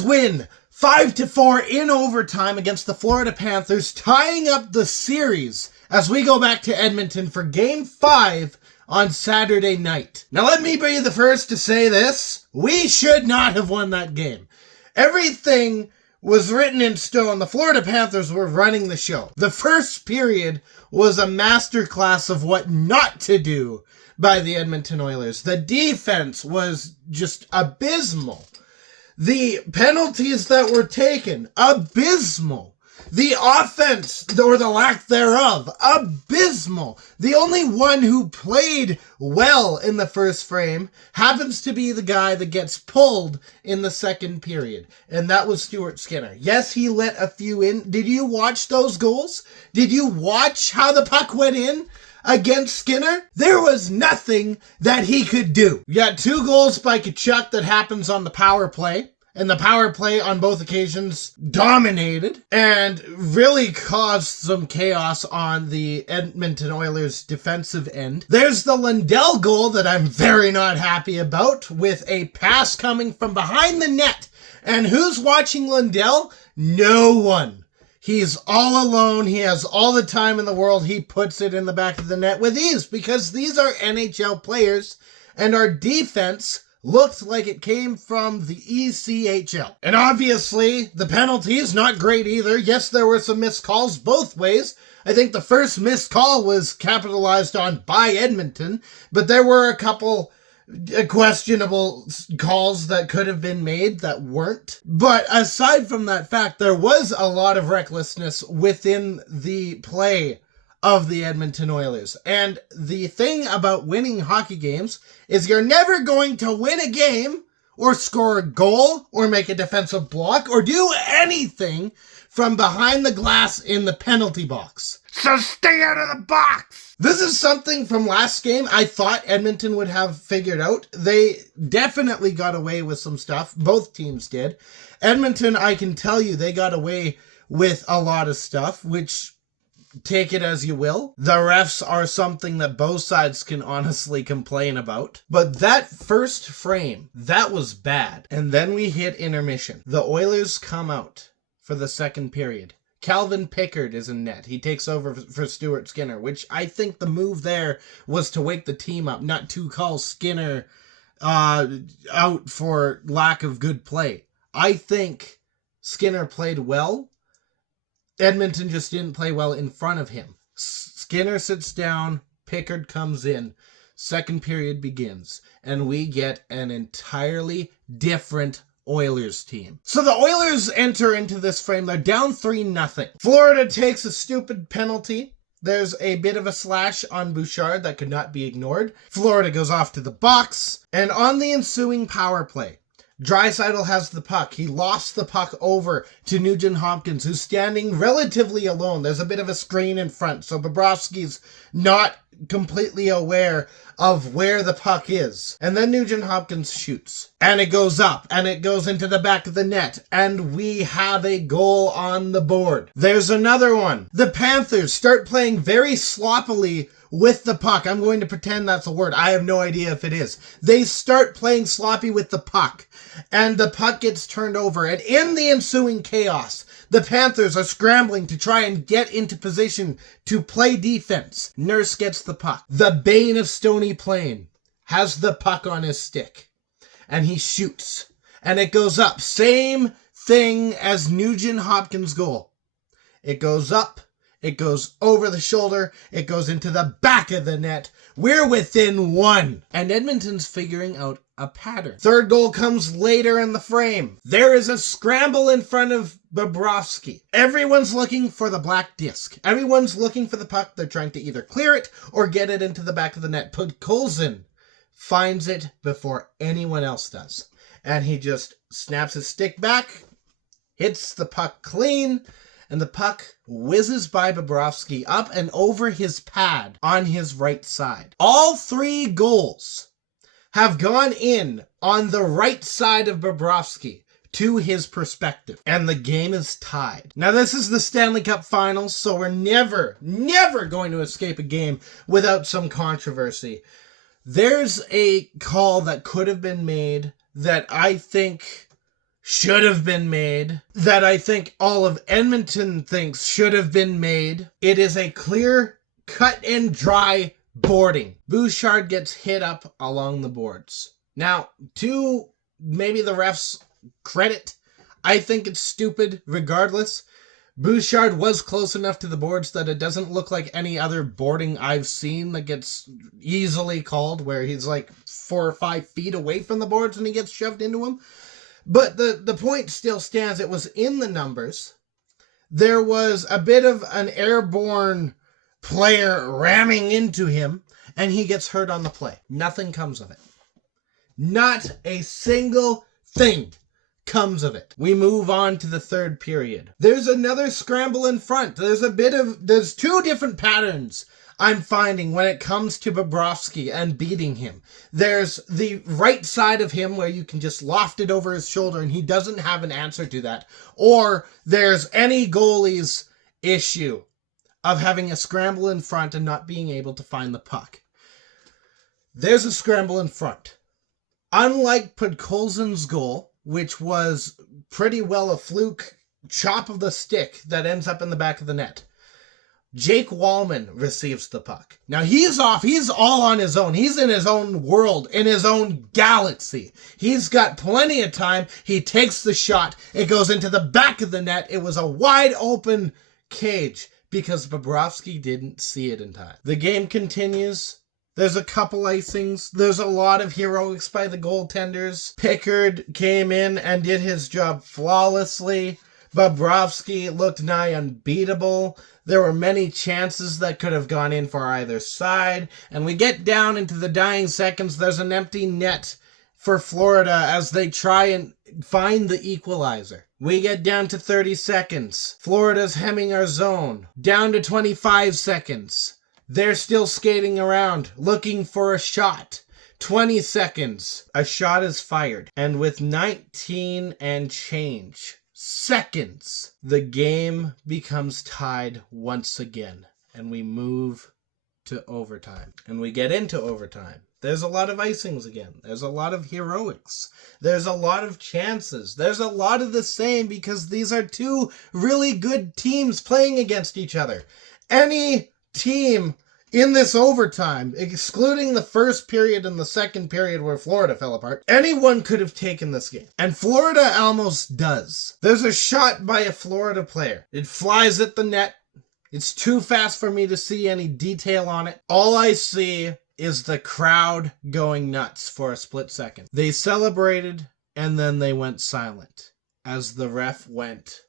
Oilers win 5-4 in overtime against the Florida Panthers, tying up the series as we go back to Edmonton for Game 5 on Saturday night. Now let me be the first to say this. We should not have won that game. Everything was written in stone. The Florida Panthers were running the show. The first period was a masterclass of what not to do by the Edmonton Oilers. The defense was just abysmal. The penalties that were taken, abysmal. The offense, or the lack thereof, abysmal. The only one who played well in the first frame happens to be the guy that gets pulled in the second period, and that was Stuart Skinner. Yes, he let a few in. Did you watch those goals? Did you watch how the puck went in against Skinner? There was nothing that he could do. You got 2 goals by Tkachuk that happens on the power play. And the power play on both occasions dominated and really caused some chaos on the Edmonton Oilers defensive end. There's the Lundell goal that I'm very not happy about, with a pass coming from behind the net. And who's watching Lundell? No one. He's all alone. He has all the time in the world. He puts it in the back of the net with ease because these are NHL players and our defense looked like it came from the ECHL. And obviously, the penalties, not great either. Yes, there were some missed calls both ways. I think the first missed call was capitalized on by Edmonton, but there were a couple questionable calls that could have been made that weren't. But aside from that fact, there was a lot of recklessness within the play of the Edmonton Oilers. And the thing about winning hockey games is you're never going to win a game or score a goal or make a defensive block or do anything from behind the glass in the penalty box. So stay out of the box! This is something from last game I thought Edmonton would have figured out. They definitely got away with some stuff. Both teams did. Edmonton, I can tell you, they got away with a lot of stuff, which, take it as you will. The refs are something that both sides can honestly complain about. But that first frame, that was bad. And then we hit intermission. The Oilers come out for the second period. Calvin Pickard is in net. He takes over for Stuart Skinner, which I think the move there was to wake the team up, not to call Skinner out for lack of good play. I think Skinner played well. Edmonton just didn't play well in front of him. Skinner sits down, Pickard comes in, second period begins, and we get an entirely different Oilers team. So the Oilers enter into this frame, they're down 3-0. Florida takes a stupid penalty. There's a bit of a slash on Bouchard that could not be ignored. Florida goes off to the box, and on the ensuing power play, Draisaitl has the puck. He lost the puck over to Nugent Hopkins, who's standing relatively alone. There's a bit of a screen in front, so Bobrovsky's not completely aware of where the puck is. And then Nugent Hopkins shoots. And it goes up, and it goes into the back of the net, and we have a goal on the board. There's another one. The Panthers start playing very sloppily with the puck. I'm going to pretend that's a word. I have no idea if it is. They start playing sloppy with the puck, and the puck gets turned over. And in the ensuing chaos, the Panthers are scrambling to try and get into position to play defense. Nurse gets the puck. The Bane of Stony Plain has the puck on his stick, and he shoots, and it goes up. Same thing as Nugent Hopkins' goal. It goes up. It goes over the shoulder. It goes into the back of the net. We're within 1. And Edmonton's figuring out a pattern. Third goal comes later in the frame. There is a scramble in front of Bobrovsky. Everyone's looking for the black disc. Everyone's looking for the puck. They're trying to either clear it or get it into the back of the net. Podkolzin finds it before anyone else does. And he just snaps his stick back, hits the puck clean, and the puck whizzes by Bobrovsky up and over his pad on his right side. All 3 goals have gone in on the right side of Bobrovsky to his perspective, and the game is tied. Now, this is the Stanley Cup Finals, so we're never going to escape a game without some controversy. There's a call that could have been made that I think should have been made, that I think all of Edmonton thinks should have been made. It is a clear, cut and dry boarding. Bouchard gets hit up along the boards. Now, to maybe the refs' credit, I think it's stupid regardless. Bouchard was close enough to the boards that it doesn't look like any other boarding I've seen that gets easily called, where he's like 4 or 5 feet away from the boards and he gets shoved into them. But the point still stands. It was in the numbers. There was a bit of an airborne player ramming into him, and he gets hurt on the play. Nothing comes of it. Not a single thing comes of it. We move on to the third period. There's another scramble in front. There's 2 different patterns I'm finding when it comes to Bobrovsky and beating him. There's the right side of him where you can just loft it over his shoulder and he doesn't have an answer to that. Or there's any goalie's issue of having a scramble in front and not being able to find the puck. There's a scramble in front. Unlike Podkolzin's goal, which was pretty well a fluke chop of the stick that ends up in the back of the net, Jake Wallman receives the puck. Now he's off. He's all on his own. He's in his own world, in his own galaxy. He's got plenty of time. He takes the shot. It goes into the back of the net. It was a wide open cage because Bobrovsky didn't see it in time. The game continues. There's a couple icings. There's a lot of heroics by the goaltenders. Pickard came in and did his job flawlessly. Bobrovsky looked nigh unbeatable. There were many chances that could have gone in for either side. And we get down into the dying seconds. There's an empty net for Florida as they try and find the equalizer. We get down to 30 seconds. Florida's hemming our zone. Down to 25 seconds. They're still skating around, looking for a shot. 20 seconds. A shot is fired. And with 19 and change seconds, the game becomes tied once again. And we move to overtime. And we get into overtime. There's a lot of icings again. There's a lot of heroics. There's a lot of chances. There's a lot of the same because these are 2 really good teams playing against each other. Any team in this overtime, excluding the first period and the second period where Florida fell apart, anyone could have taken this game. And Florida almost does. There's a shot by a Florida player. It flies at the net. It's too fast for me to see any detail on it. All I see is the crowd going nuts for a split second. They celebrated and then they went silent as the ref went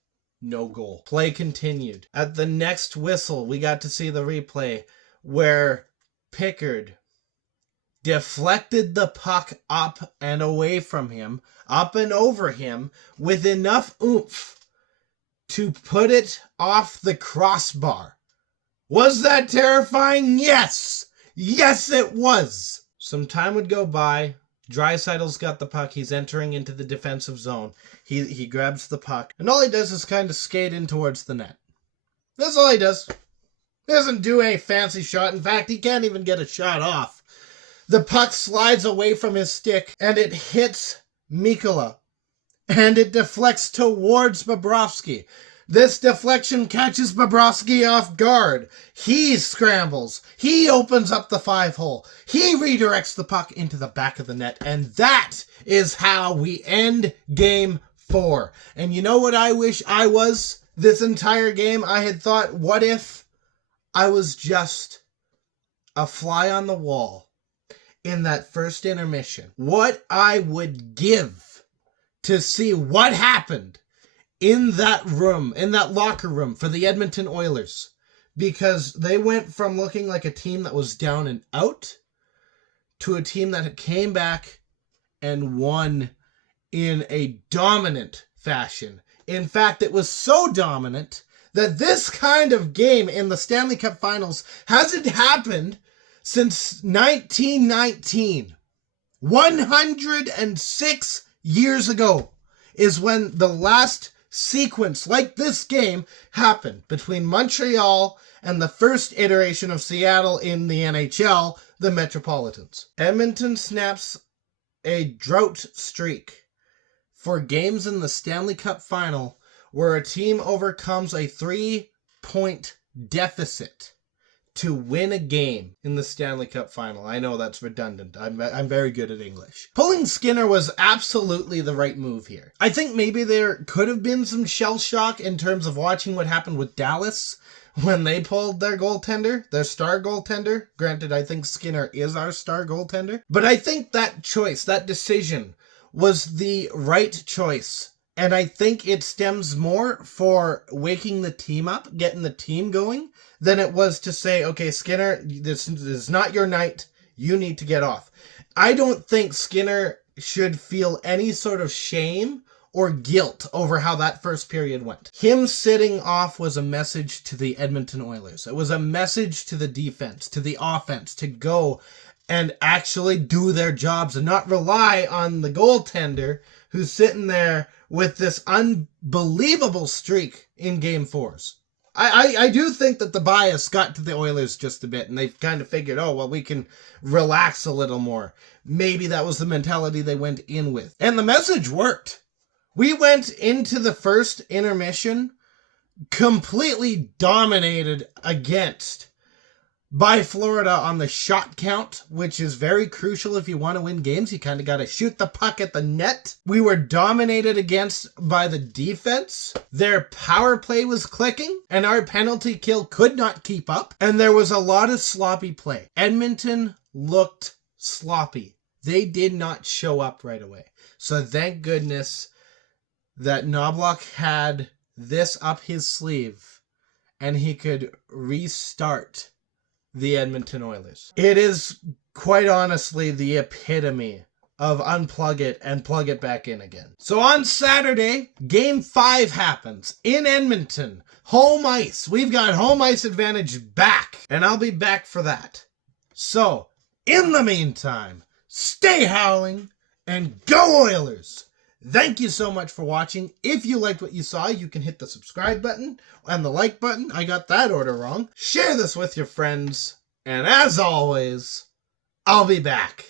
no goal. Play continued. At the next whistle, we got to see the replay where Pickard deflected the puck up and away from him, up and over him, with enough oomph to put it off the crossbar. Was that terrifying? Yes! Yes, it was! Some time would go by. Draisaitl's got the puck. He's entering into the defensive zone. He grabs the puck, and all he does is kind of skate in towards the net. That's all he does. He doesn't do any fancy shot. In fact, he can't even get a shot off. The puck slides away from his stick, and it hits Mikkola. And it deflects towards Bobrovsky. This deflection catches Bobrovsky off guard. He scrambles. He opens up the 5-hole. He redirects the puck into the back of the net. And that is how we end Game 4. And you know what I wish I was this entire game? I had thought, what if I was just a fly on the wall in that first intermission? What I would give to see what happened in that room, in that locker room for the Edmonton Oilers. Because they went from looking like a team that was down and out to a team that came back and won in a dominant fashion. In fact, it was so dominant that this kind of game in the Stanley Cup Finals hasn't happened since 1919. 106 years ago is when the last sequence like this game happened between Montreal and the first iteration of Seattle in the NHL, the Metropolitans. Edmonton snaps a drought streak for games in the Stanley Cup final where a team overcomes a 3-point deficit to win a game in the Stanley Cup final. I know that's redundant. I'm very good at English. Pulling Skinner was absolutely the right move here. I think maybe there could have been some shell shock in terms of watching what happened with Dallas when they pulled their goaltender, their star goaltender. Granted, I think Skinner is our star goaltender. But I think that choice, that decision, was the right choice. And I think it stems more for waking the team up, getting the team going, than it was to say, okay, Skinner, this is not your night. You need to get off. I don't think Skinner should feel any sort of shame or guilt over how that first period went. Him sitting off was a message to the Edmonton Oilers. It was a message to the defense, to the offense, to go and actually do their jobs and not rely on the goaltender who's sitting there with this unbelievable streak in Game 4s. I do think that the bias got to the Oilers just a bit, and they kind of figured, oh, well, we can relax a little more. Maybe that was the mentality they went in with. And the message worked. We went into the first intermission completely dominated against by Florida on the shot count, which is very crucial if you want to win games. You kind of got to shoot the puck at the net. We were dominated against by the defense. Their power play was clicking, and our penalty kill could not keep up. And there was a lot of sloppy play. Edmonton looked sloppy. They did not show up right away. So thank goodness that Knobloch had this up his sleeve, and he could restart the Edmonton Oilers. It is quite honestly the epitome of unplug it and plug it back in again. So on Saturday, Game 5 happens in Edmonton. Home ice. We've got home ice advantage back, and I'll be back for that. So, in the meantime, stay howling and go Oilers! Thank you so much for watching. If you liked what you saw, you can hit the subscribe button and the like button. I got that order wrong. Share this with your friends. And as always, I'll be back.